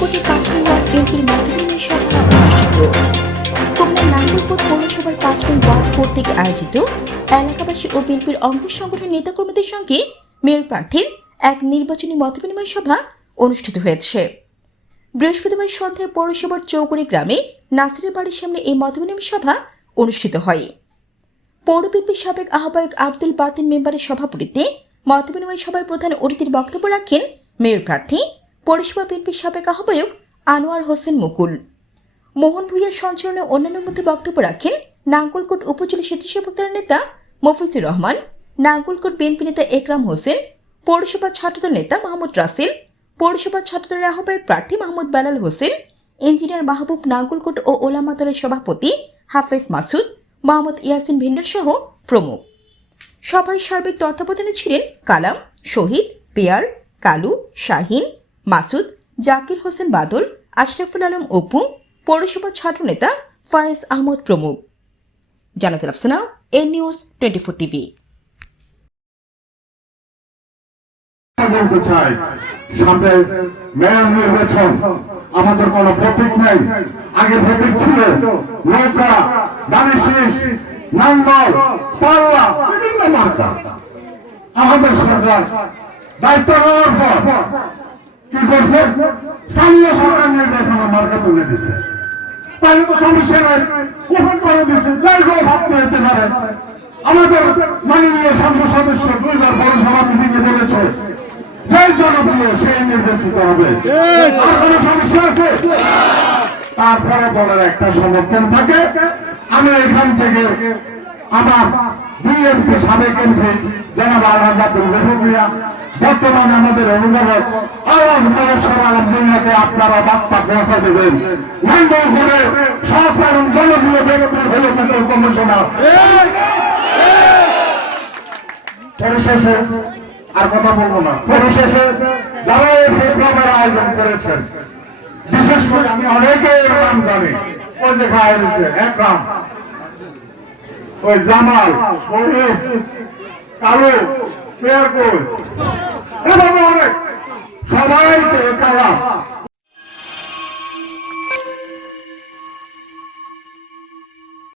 নাঙ্গলকোটের ৫ নং ওয়ার্ড বিএনপির মতবিনিময় সভা অনুষ্ঠিত। কুমিল্লার নাঙ্গলকোট পৌরসভার ৫ নং ওয়ার্ড কর্তৃক আয়োজিত এলাকাবাসী ও বিএনপির অঙ্গ সংগঠনের নেতাকর্মীদের সঙ্গে মেয়র প্রার্থীর এক নির্বাচনী মতবিনিময় সভা অনুষ্ঠিত হয়েছে। বৃহস্পতিবার সন্ধ্যায় পৌরসভার চৌকুড়ি গ্রামে নাসিরের বাড়ির সামনে এই মতবিনিময় সভা অনুষ্ঠিত হয়। পৌর বিএনপির সাবেক আহ্বায়ক আব্দুল বাতিন মেম্বারের সভাপতিত্বে মতবিনিময় সভায় প্রধান অতিথির বক্তব্য রাখেন মেয়র প্রার্থী পৌরসভা বিএনপির সাবেক আহ্বায়ক আনোয়ার হোসেন মুকুল। মোহন ভূঁইয়ার সঞ্চালনে অন্যান্যের মধ্যে বক্তব্য রাখেন নাঙ্গলকোট উপজেলা স্বেচ্ছাসেবক দলের নেতা মফিজুর রহমান, নাঙ্গলকোট বিএনপি নেতা একরাম হোসেন, পৌরসভা ছাত্রদল নেতা মাহমুদ রাসেল, পৌরসভা ছাত্রদলের আহ্বায়ক প্রার্থী মাহমুদ বেলাল হোসেন, ইঞ্জিনিয়ার মাহবুব, নাঙ্গলকোট ও ওলামা দলের সভাপতি হাফেজ মাসুদ, মোহাম্মদ ইয়াসিন ভিন্ডার সহ প্রমুখ। সভায় সার্বিক তত্ত্বাবধানে ছিলেন কালাম, শহীদ, পেয়ার, কালু, শাহিন, মাসুদ, জাকির হোসেন বাদল, আশরাফুল আলম অপু, পৌরসভা ছাত্রনেতা ফায়েজ আহমদ প্রমুখ। Jannatul Afsana, N news 24 TV. সামনে মেয়র নির্বাচন, আমাদের কোনো প্রতীক নেই। আগে প্রতীক ছিল নৌকা, দানিশিস, নাঙ্গল, পাল্লা, বিভিন্ন মার্কা। আমাদের সরকার দায়িত্ব নেওয়ার পর কি করছে? স্থানীয় সরকার নির্বাচনের মার্কা তুলে দিচ্ছে। তাহলে তো সমস্যা নাই, ওপেন করে দিচ্ছে, যাই হোক ভাবতে হতে পারে। আমাদের মাননীয় সংসদ সদস্য 2বার পৌরসভা মিটিংয়ে বলেছে যেই জনপ্রিয় সেই নির্বাচিত হবে। আর কোনো সমস্যা আছে? তারপরে দলের একটা সমর্থন থাকে। আমি এখান থেকে আমার বিএনপি সাবেক এমপি জনাব আলহাজ রেফুমিয়া, বর্তমানে আমাদের অভিভাবক আলহামদুলিল্লাহকে আপনারা বার্তা পৌঁছা দেবেন। নাঙ্গলকোটে সরকার জনপ্রিয় ব্যক্তি হল কিন্তু কমিশনার। পরিশেষে আর কথা বলবো না। পরিশেষে যারা এই প্রোগ্রামের আয়োজন করেছেন, বিশেষ করে আমি অনেকে নাম জানি। ওই যে ভাই একরাম, ওই জামাল, শহীদ, কালু, পেয়ারকুল, এভাবে অনেক সবাইকে কালাম